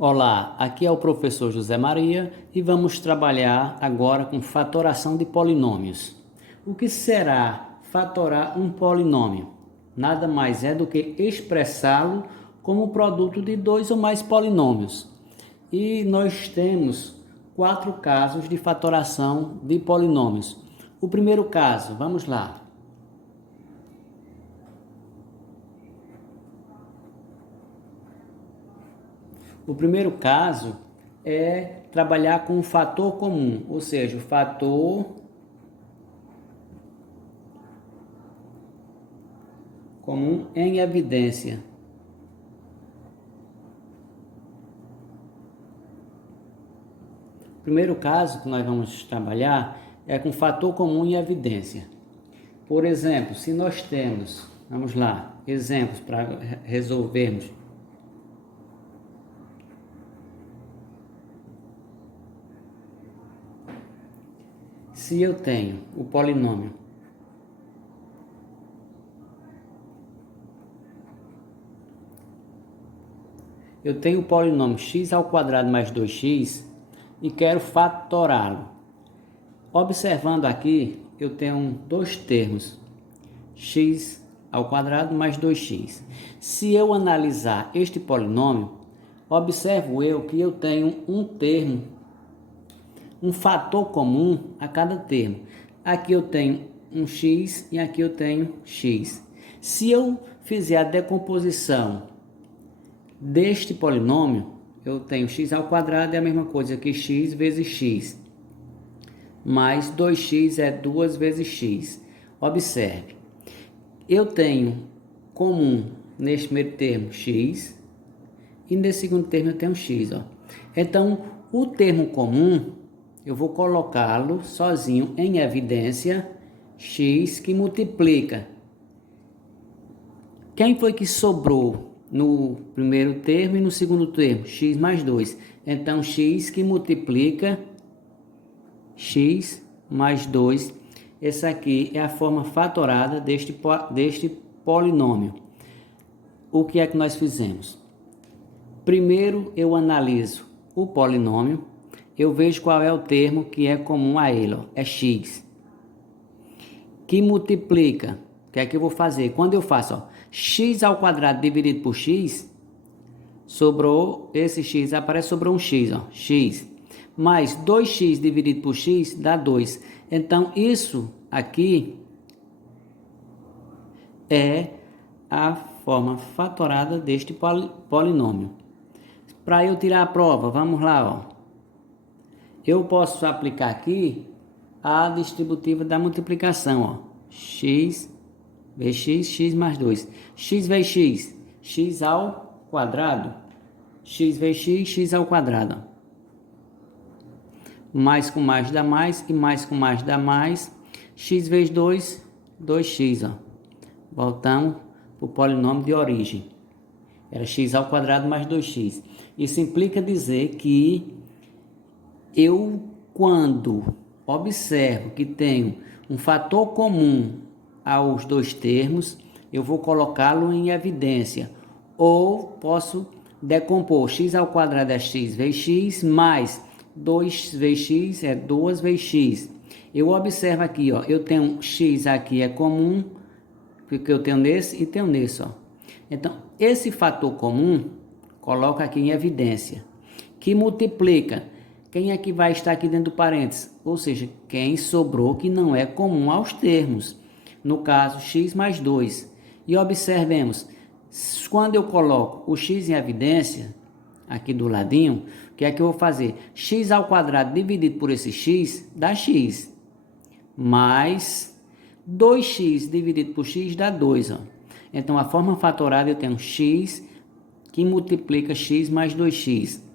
Olá, aqui é o professor José Maria e vamos trabalhar agora com fatoração de polinômios. O que será fatorar um polinômio? Nada mais é do que expressá-lo como produto de dois ou mais polinômios. E nós temos 4 casos de fatoração de polinômios. O primeiro caso, vamos lá. O primeiro caso é trabalhar com um fator comum, ou seja, o fator comum em evidência. O primeiro caso que nós vamos trabalhar é com fator comum em evidência. Por exemplo, se nós temos, vamos lá, exemplos para resolvermos. Se eu tenho o polinômio x ao quadrado mais 2x e quero fatorá-lo. Observando aqui, eu tenho dois termos, x ao quadrado mais 2x. Se eu analisar este polinômio, observo eu que eu tenho um termo, um fator comum a cada termo. Aqui eu tenho um x e aqui eu tenho x. Se eu fizer a decomposição deste polinômio, eu tenho x ao quadrado é a mesma coisa que x vezes x, mais 2x é 2 vezes x. Observe, eu tenho comum neste primeiro termo x e nesse segundo termo eu tenho x. Então, o termo comum eu vou colocá-lo sozinho em evidência, x que multiplica. Quem foi que sobrou no primeiro termo e no segundo termo? X mais 2. Então, x que multiplica x mais 2. Essa aqui é a forma fatorada deste polinômio. O que é que nós fizemos? Primeiro, eu analiso o polinômio. Eu vejo qual é o termo que é comum a ele, é x. Que multiplica, o que é que eu vou fazer? Quando eu faço x ao quadrado dividido por x, sobrou esse x, sobrou um x, x. Mais 2x dividido por x dá 2. Então, isso aqui é a forma fatorada deste polinômio. Para eu tirar a prova, vamos lá, Eu posso aplicar aqui a distributiva da multiplicação, x vezes x, x mais 2. X vezes x, x ao quadrado. X vezes x, x ao quadrado. Mais com mais dá mais, e mais com mais dá mais. X vezes 2, 2x, Voltamos para o polinômio de origem. Era x ao quadrado mais 2x. Isso implica dizer que eu, quando observo que tenho um fator comum aos dois termos, eu vou colocá-lo em evidência. Ou posso decompor x ao quadrado é x vezes x, mais 2 vezes x é 2 vezes x. Eu observo aqui, eu tenho x aqui é comum, porque eu tenho nesse e tenho nesse. Então, esse fator comum, coloca aqui em evidência, que multiplica. Quem é que vai estar aqui dentro do parênteses? Ou seja, quem sobrou que não é comum aos termos. No caso, x mais 2. E observemos, quando eu coloco o x em evidência, aqui do ladinho, o que é que eu vou fazer? X ao quadrado dividido por esse x dá x. Mais 2x dividido por x dá 2. Então, a forma fatorada eu tenho x que multiplica x mais 2x.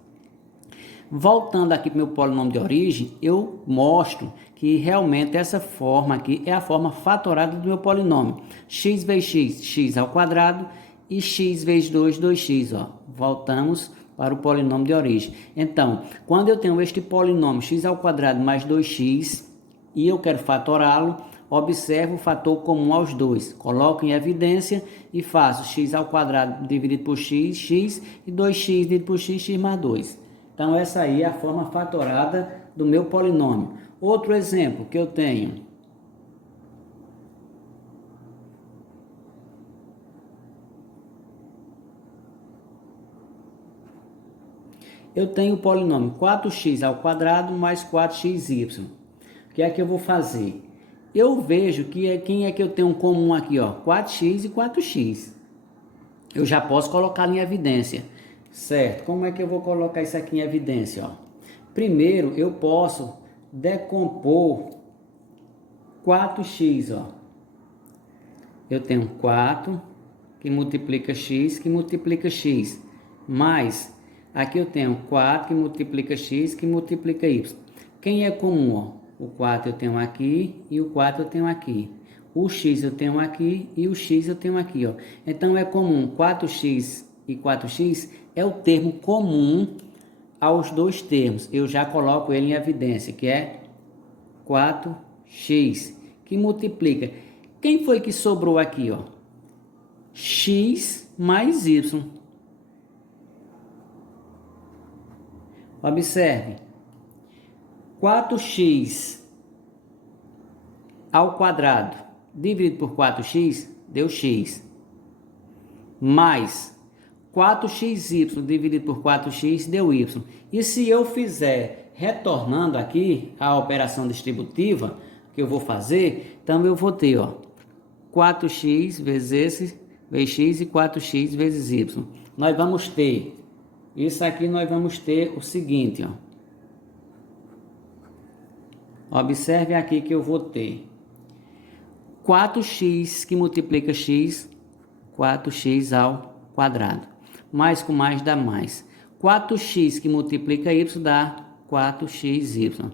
Voltando aqui para o meu polinômio de origem, eu mostro que realmente essa forma aqui é a forma fatorada do meu polinômio. X vezes x, x ao quadrado, e x vezes 2, 2x. Voltamos para o polinômio de origem. Então, quando eu tenho este polinômio x ao quadrado mais 2x, e eu quero fatorá-lo, observo o fator comum aos dois, coloco em evidência e faço x ao quadrado dividido por x, x, e 2x dividido por x, x mais 2. Então essa aí é a forma fatorada do meu polinômio. Outro exemplo que eu tenho. Eu tenho o polinômio 4x ao quadrado mais 4xy. O que é que eu vou fazer? Eu vejo que quem é que eu tenho um comum aqui, ó, 4x e 4x. Eu já posso colocar em evidência, certo? Como é que eu vou colocar isso aqui em evidência, ó? Primeiro, eu posso decompor 4x, ó. Eu tenho 4 que multiplica x, mais aqui eu tenho 4 que multiplica x, que multiplica y. Quem é comum, ó? O 4 eu tenho aqui e o 4 eu tenho aqui. O x eu tenho aqui e o x eu tenho aqui, ó. Então é comum 4x e 4x é o termo comum aos dois termos. Eu já coloco ele em evidência, que é 4x, que multiplica. Quem foi que sobrou aqui, ó? X mais y. Observe. 4x ao quadrado dividido por 4x deu x. Mais 4xy dividido por 4x deu y. E se eu fizer retornando aqui a operação distributiva que eu vou fazer, então eu vou ter, ó, 4x vezes esse, vezes x e 4x vezes y. Nós vamos ter, isso aqui nós vamos ter o seguinte, ó. Observe aqui que eu vou ter 4x que multiplica x, 4x ao quadrado. Mais com mais dá mais. 4x que multiplica y dá 4xy.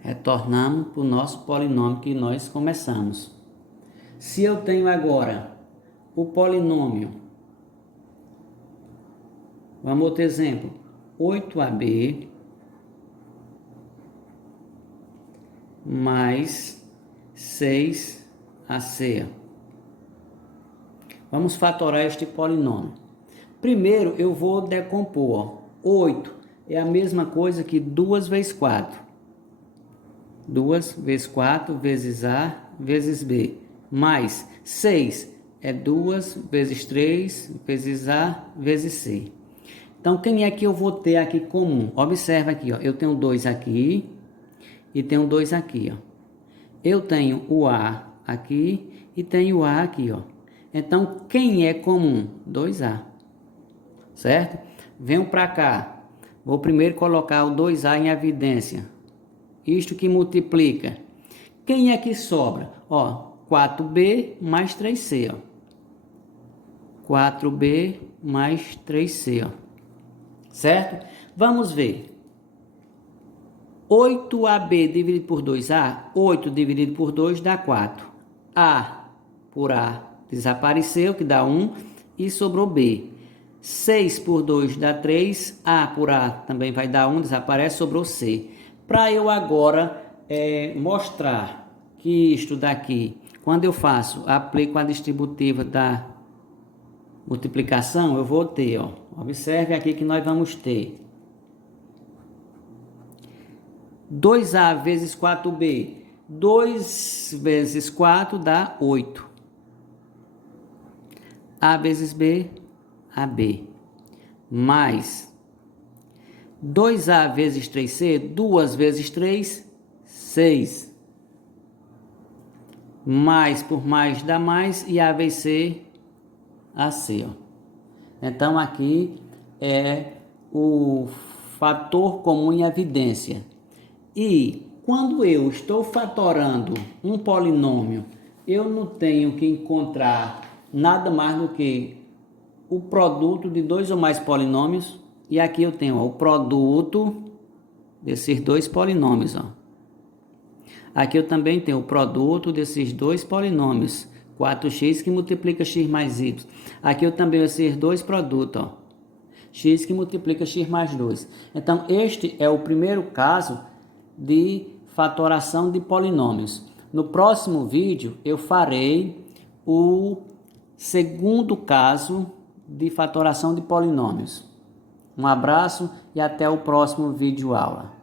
Retornamos para o nosso polinômio que nós começamos. Se eu tenho agora o polinômio, vamos outro exemplo, 8ab mais 6ac. Vamos fatorar este polinômio. Primeiro eu vou decompor, ó. 8 é a mesma coisa que 2 vezes 4. 2 vezes 4 vezes A vezes B. Mais 6 é 2 vezes 3 vezes A vezes C. Então, quem é que eu vou ter aqui comum? Observa aqui, ó. Eu tenho 2 aqui e tenho 2 aqui, ó. Eu tenho o A aqui e tenho o A aqui, ó. Então, quem é comum? 2A. Certo? Venho para cá. Vou primeiro colocar o 2A em evidência. Isto que multiplica. Quem é que sobra? Ó, 4B mais 3C, ó. 4B mais 3C, ó. Certo? Vamos ver. 8AB dividido por 2A, 8 dividido por 2 dá 4. A por A desapareceu, que dá 1, e sobrou B. 6 por 2 dá 3, A por A também vai dar 1, desaparece, sobrou C. Para eu agora mostrar que isto daqui, quando eu faço, aplico a distributiva da multiplicação, eu vou ter, ó, observe aqui que nós vamos ter 2A vezes 4B, 2 vezes 4 dá 8. A vezes B, AB, mais 2A vezes 3C, 2 vezes 3, 6. Mais por mais dá mais e A vezes C, AC. Ó. Então, aqui é o fator comum em evidência. E quando eu estou fatorando um polinômio, eu não tenho que encontrar nada mais do que o produto de dois ou mais polinômios. E aqui eu tenho, ó, o produto desses dois polinômios. Ó. Aqui eu também tenho o produto desses dois polinômios. 4x que multiplica x mais y. Aqui eu também tenho esses dois produtos. Ó. X que multiplica x mais 2. Então, este é o primeiro caso de fatoração de polinômios. No próximo vídeo eu farei o segundo caso de fatoração de polinômios. Um abraço e até o próximo vídeo aula.